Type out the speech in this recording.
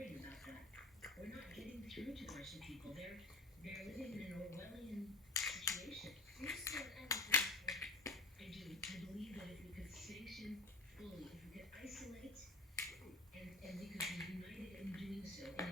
worried about that. We're not getting through to Russian people. They're living in an Orwellian situation. You said anything. I do. I believe that if we could sanction fully, if we could isolate and we could be united in doing so in